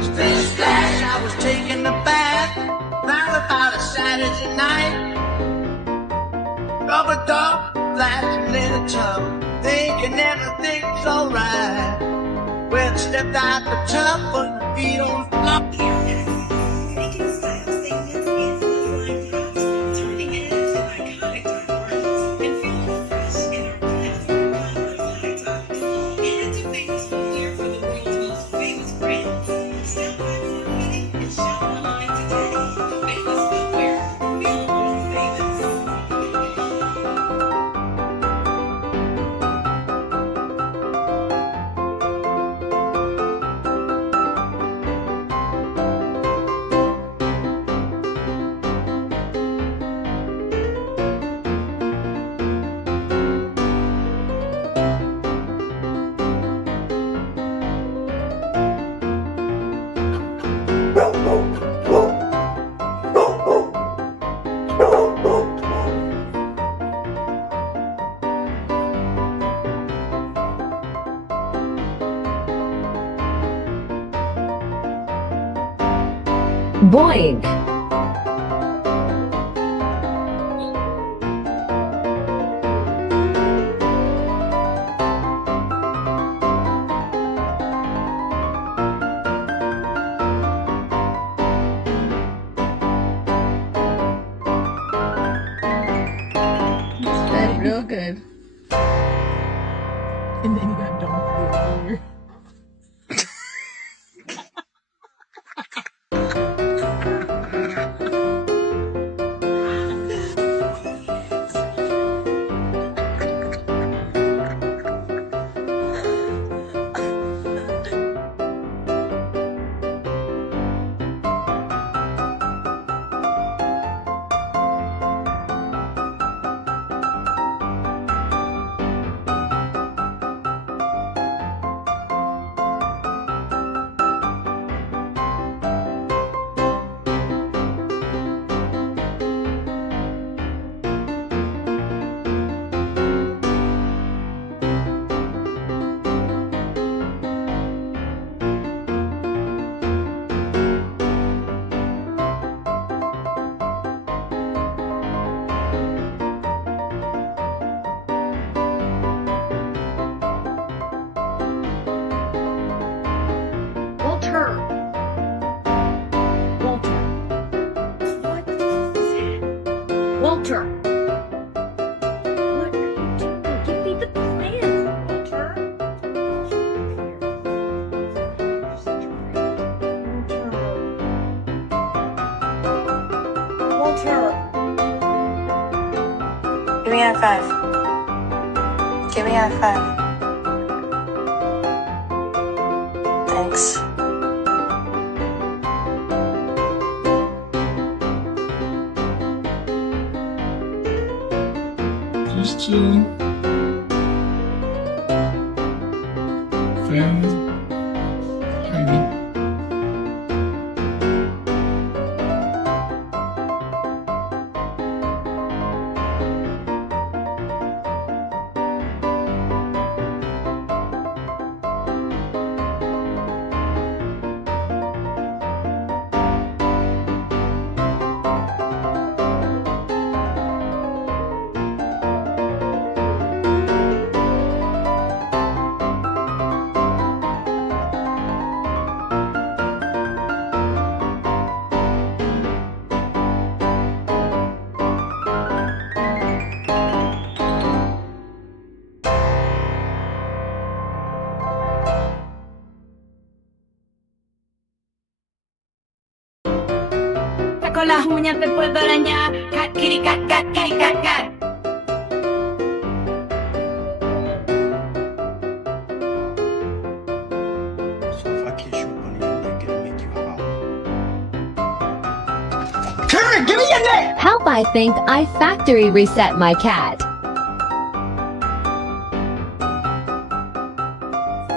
This last I was taking a bath, round about a Saturday night. Rubber dog, laughing in a tub, thinking everything's alright. When I stepped out the tub, but the feet on the floor. Making style statements is the line drops, turning heads in iconic dark words, and feeling fresh in our platform color product line. Head to Famous Footwear for the world's most famous brands. Step back from meeting and shop online today. Famous Footwear. Feel more famous. Boing! That's real good. And then you got don't here. Walter! Walter! What is that? Walter! What are you doing? Give me the plan, Walter! Walter! Give me a high five. Give me a high five. Thanks. Just chilling. Family. Honey. Con las uñas te puedo arañar. Cat, kitty, cat, cat, kitty, cat, cat. So if I kiss you on the neck, it'll make you holler. Karen, give me your neck! Help, I think I factory reset my cat.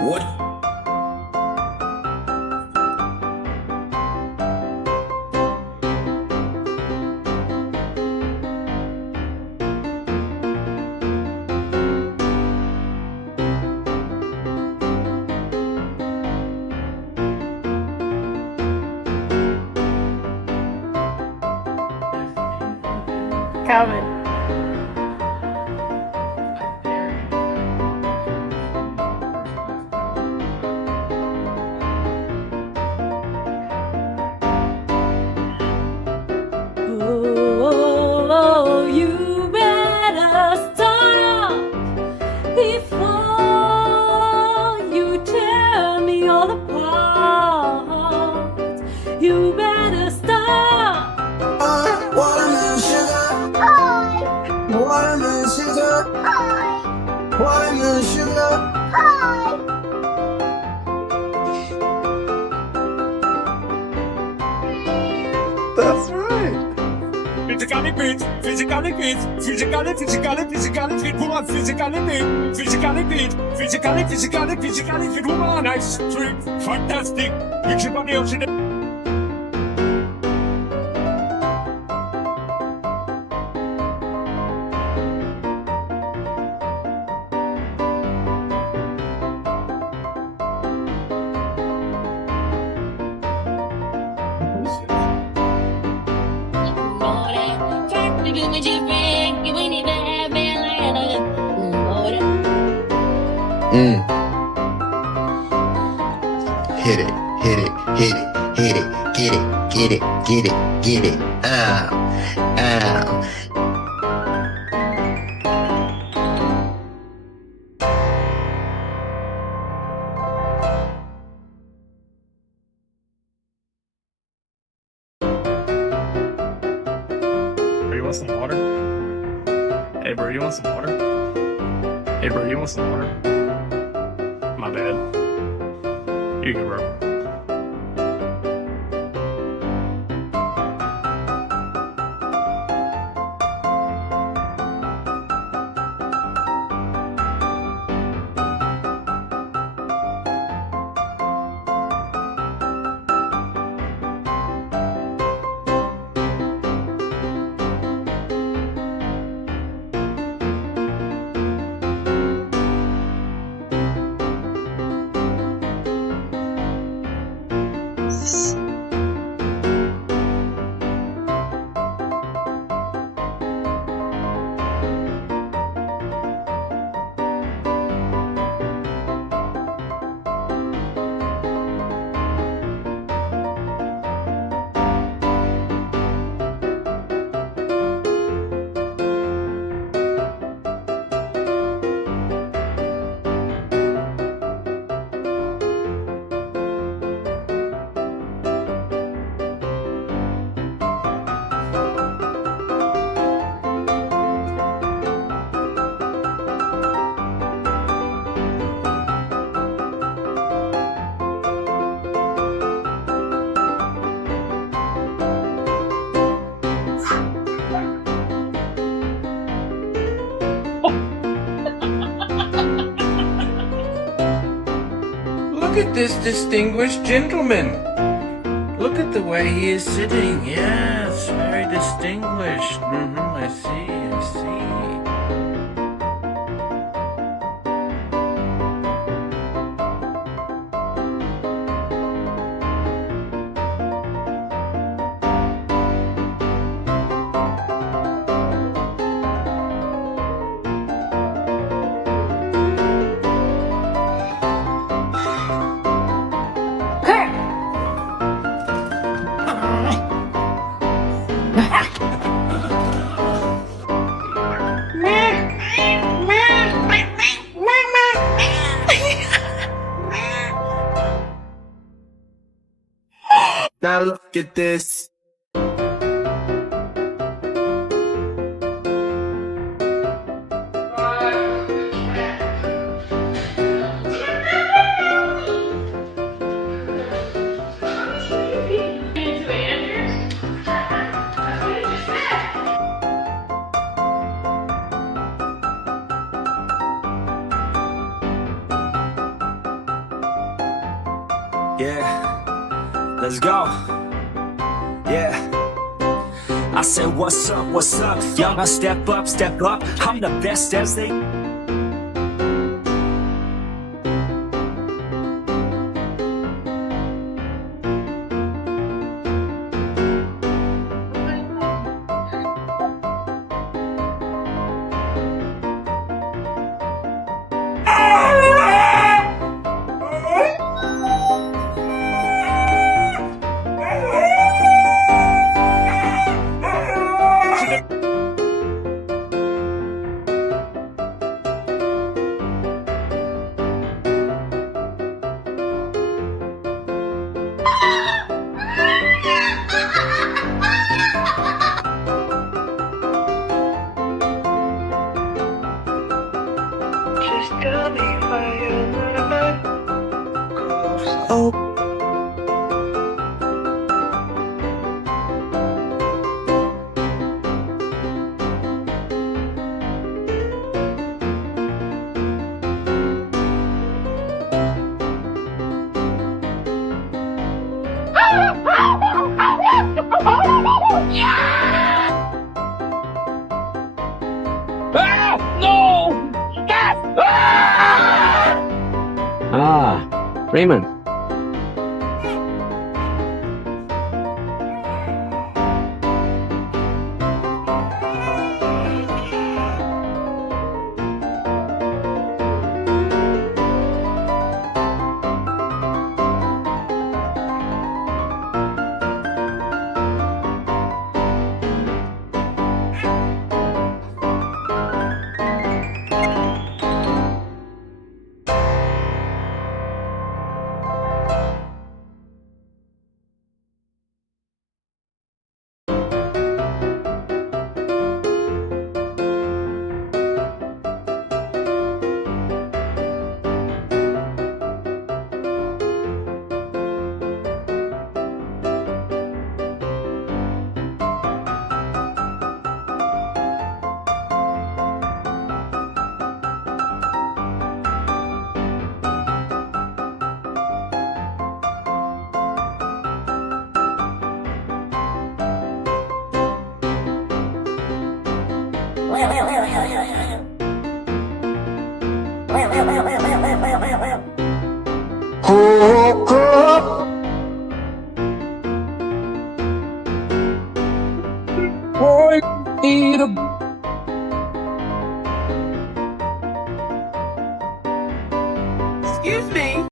What? coming. Oh, you better stop before you tear me all apart. You better stop. Watermelon sugar. Watermelon sugar. Watermelon sugar. That's right. Physically fit, physically fit, physically fit, woman, physically fit, physically fit, woman, nice, sweet, fantastic, everybody else in the Hit it, hit it, hit it, hit it, get it, get it, get it, get it. Ow, ow. Bro, you want some water? Hey, bro, you want some water? Hey, bro, you want some water? My bad. Here you go, bro. Look at this distinguished gentleman. Look at the way he is sitting. Yes, very distinguished. I see, I see. Now look at this. Yeah, let's go. Yeah. I said, what's up, what's up? Y'all gotta step up, step up. I'm the best as they. Ah, Raymond. Oh,